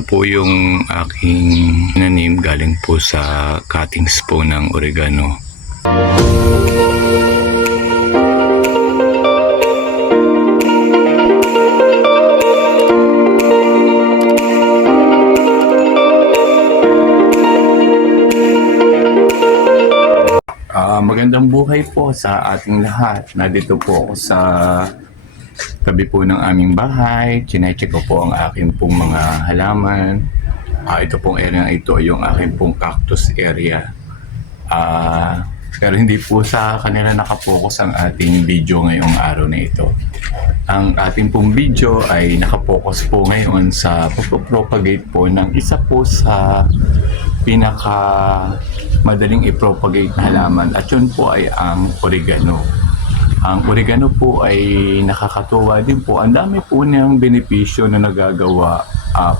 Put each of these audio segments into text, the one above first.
Ito po yung aking nanim galing po sa cuttings po ng oregano. Magandang buhay po sa ating lahat. Nandito po ako sa tabi po ng aming bahay. Chinecheck ko po ang aking pong mga halaman. Ito pong area na ito ay yung aking pong cactus area. Pero hindi po sa kanila nakapokus ang ating video ngayong araw na ito. Ang ating pong video ay nakapokus po ngayon sa pagpropagate po ng isa po sa pinaka madaling i-propagate na halaman, at yun po ay ang oregano. Ang oregano po ay nakakatuwa din po. Ang dami po niyang benepisyo na nagagawa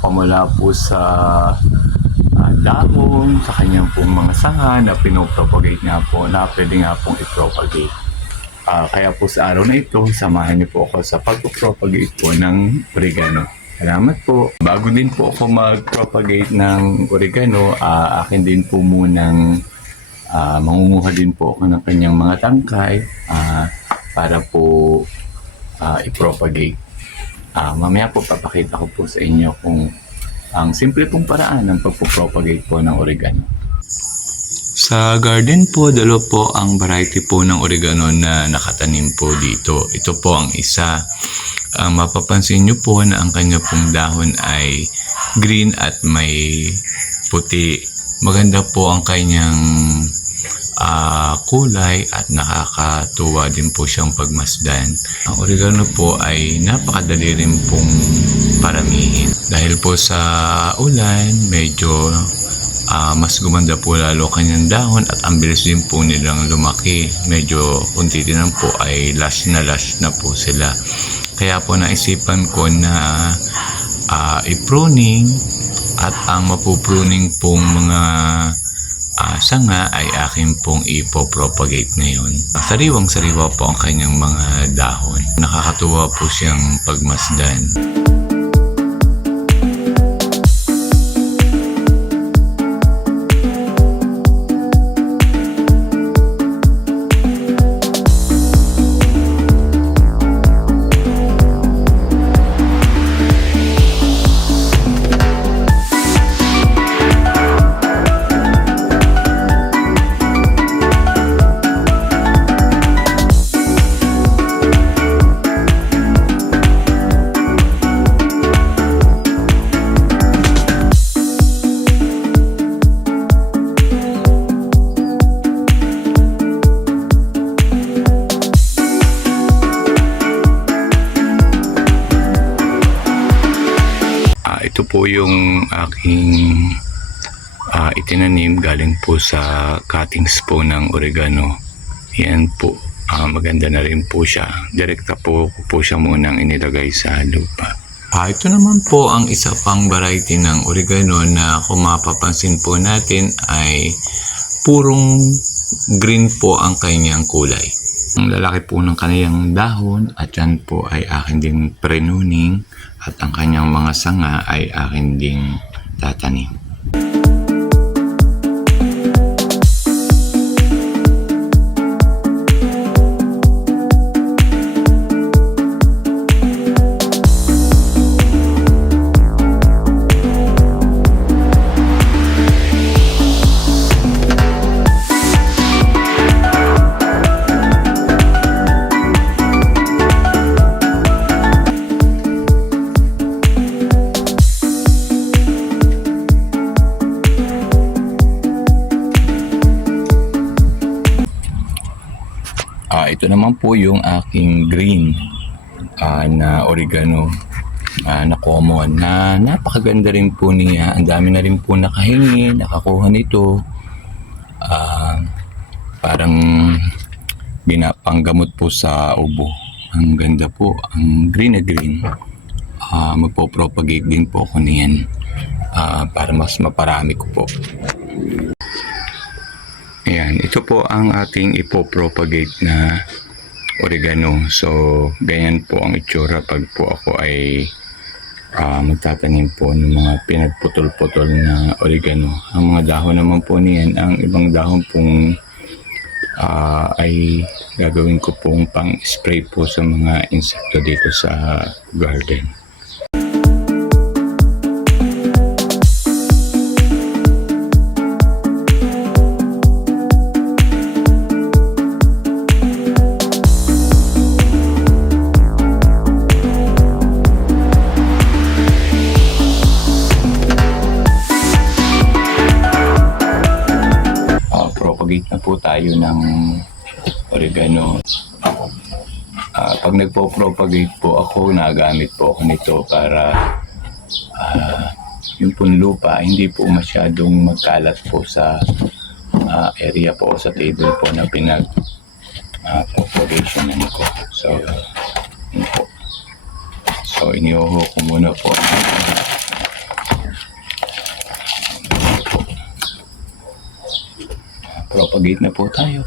pamula po sa dahon, sa kanyang pong mga sanga na pinopropagate nga po, na pwede nga pong i-propagate. Kaya po sa araw na ito, samahan niyo po ako sa pag-propagate po ng oregano. Salamat po. Bago din po ako mag-propagate ng oregano, akin din po munang mangunguha din po ako ng kanyang mga tangkay para po i-propagate. Mamaya po papakita ko po sa inyo kung ang simple pong paraan ng pagpo-propagate po ng oregano. Sa garden po, dalawa po ang variety po ng oregano na nakatanim po dito. Ito po ang isa. Mapapansin nyo po na ang kanya pong dahon ay green at may puti. Maganda po ang kanyang kulay at nakakatuwa din po siyang pagmasdan. Ang oregano po ay napakadali rin pong paramihin. Dahil po sa ulan, medyo mas gumanda po lalo kanyang dahon at ang bilis din po nilang lumaki. Medyo kunti din po ay lush na po sila. Kaya po naisipan ko na i-pruning, at ang mapupruning pong mga sanga ay akin pong ipopropagate ngayon. Sariwang-sariwa po ang kanyang mga dahon. Nakakatuwa po siyang pagmasdan. Ito po yung aking itinanim galing po sa cuttings po ng oregano. Yan po, maganda na rin po siya. Direkta po siya munang inilagay sa lupa. Ito naman po ang isa pang variety ng oregano na kung mapapansin po natin ay purong green po ang kanyang kulay. Ang lalaki po ng kanyang dahon, at yan po ay akin din pruning, at ang kanyang mga sanga ay akin ding tatanim. Ito naman po yung aking green na oregano na common, na napakaganda rin po niya. Ang dami na rin po nakahingi, nakakuha nito. Parang binapanggamot po sa ubo. Ang ganda po, ang green na green. Magpo-propagate din po ako niyan para mas maparami ko po. Ayan, ito po ang ating ipopropagate na oregano. So, ganyan po ang itsura pag po ako ay magtatanim po ng mga pinagputol-putol na oregano. Ang mga dahon naman po niyan, ang ibang dahon pong ay gagawin ko pong pang-spray po sa mga insekto dito sa garden. Propagate na po tayo ng oregano. Pag nagpo-propagate po ako, nagamit po ako nito para yung pong lupa hindi po masyadong magkalat po sa area po sa table po na propagation ko. So, yun po. So, iniuho ko muna po. Propagate na po tayo.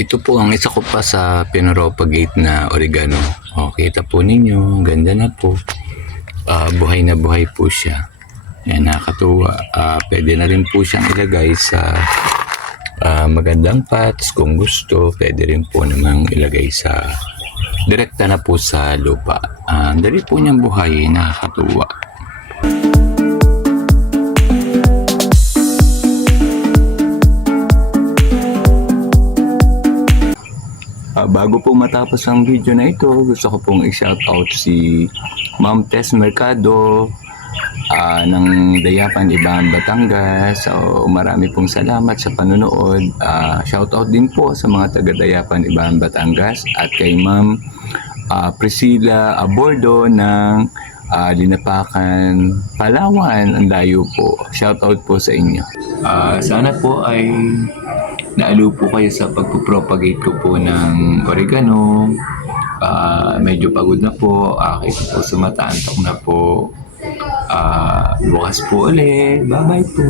Ito po ang isa ko pa sa pinropagate na oregano. Kita po ninyo, ganda na po. Buhay na buhay po siya. Yan, nakakatuwa. Pwede na rin po siyang ilagay sa magandang pots kung gusto. Pwede rin po namang ilagay sa direkta na po sa lupa. Dali po niyang buhay, nakakatuwa. Bago po matapos ang video na ito, gusto ko pong i-shoutout si Ma'am Tess Mercado ng Dayapan, Ibahan, Batangas. So, marami pong salamat sa panonood. Shoutout din po sa mga taga-Dayapan, Ibahan, Batangas at kay Ma'am Priscilla Abordo ng Linapakan, Palawan. Ang layo po. Shoutout po sa inyo. Sana po ay naalo po kayo sa pagpupropagate ko po ng oregano. Medyo pagod na po. Kita po sa mata, antok na po. Bukas po ulit. Bye-bye po.